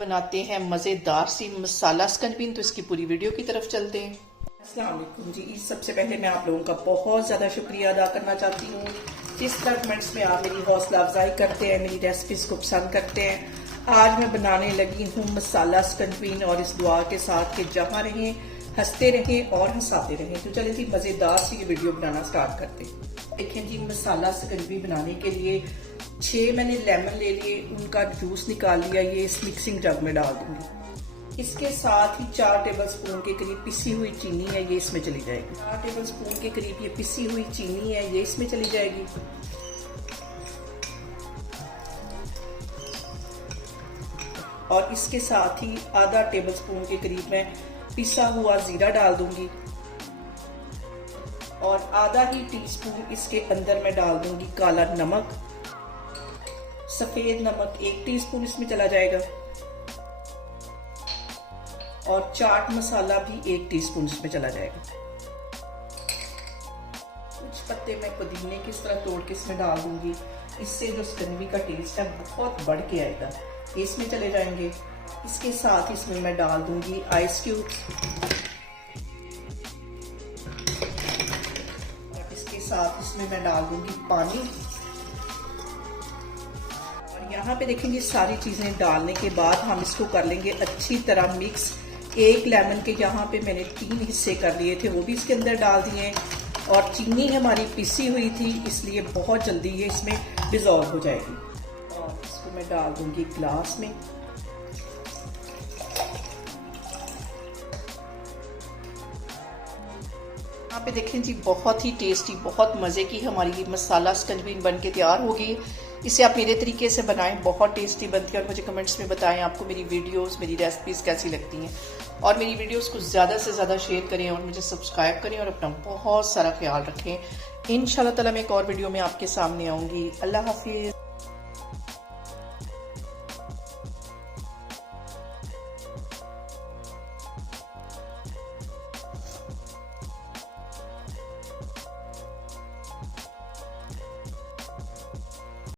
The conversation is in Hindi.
बनाते हैं मज़ेदार सी मसाला स्कंजबीन। तो इसकी पूरी वीडियो की तरफ चलते हैं। अस्सलाम वालेकुम जी। सबसे पहले मैं आप लोगों का बहुत ज़्यादा शुक्रिया अदा करना चाहती हूँ। जिस तरह कमेंट्स में आप मेरी हौसला अफजाई करते हैं, मेरी रेसिपीज को पसंद करते हैं। आज मैं बनाने लगी हूँ मसाला स्कंजबीन और इस दुआ के साथ कि जहाँ रहें हंसते रहें और हंसाते रहें। तो चलिए जी मज़ेदार सी ये वीडियो बनाना स्टार्ट करते हैं। देखें जी, मसाला स्कंजबीन बनाने के लिए 6 मैंने लेमन ले लिए, उनका जूस निकाल लिया। ये इस मिक्सिंग जग में डाल दूंगी। इसके साथ ही 4 टेबलस्पून के करीब पिसी हुई चीनी है, ये इसमें चली जाएगी। 4 टेबलस्पून के करीब ये पिसी हुई चीनी है, ये इसमें चली जाएगी। और इसके साथ ही आधा टेबलस्पून के करीब मैं पिसा हुआ जीरा डाल दूंगी और आधा ही टीस्पून इसके अंदर मैं डाल दूंगी काला नमक। सफेद नमक 1 टीस्पून इसमें चला जाएगा और चाट मसाला भी 1 टीस्पून इसमें चला जाएगा। कुछ पत्ते मैं पुदीने की तरह तोड़ के इसमें डाल दूंगी। इससे जो स्कंजबी का टेस्ट है बहुत बढ़ के आएगा। इसमें चले जाएंगे। इसके साथ इसमें मैं डाल दूंगी आइस क्यूब। इसके साथ इसमें मैं डाल दूंगी पानी। और यहाँ पे देखेंगे सारी चीजें डालने के बाद हम इसको कर लेंगे अच्छी तरह मिक्स। 1 लेमन के यहाँ पे मैंने 3 हिस्से कर लिए थे, वो भी इसके अंदर डाल दिए। और चीनी हमारी पिसी हुई थी, इसलिए बहुत जल्दी ये इसमें डिजॉल्व हो जाएगी। और इसको मैं डाल दूंगी ग्लास में। यहाँ पे देखें जी, बहुत ही टेस्टी, बहुत मज़े की हमारी मसाला स्कंजबीन बन के तैयार होगी। इसे आप मेरे तरीके से बनाएं, बहुत टेस्टी बनती है। और मुझे कमेंट्स में बताएं आपको मेरी वीडियोस, मेरी रेसिपीज़ कैसी लगती हैं। और मेरी वीडियोस को ज़्यादा से ज़्यादा शेयर करें और मुझे सब्सक्राइब करें और अपना बहुत सारा ख्याल रखें। इंशाल्लाह ताला मैं एक और वीडियो में आपके सामने आऊँगी। अल्लाह हाफिज़।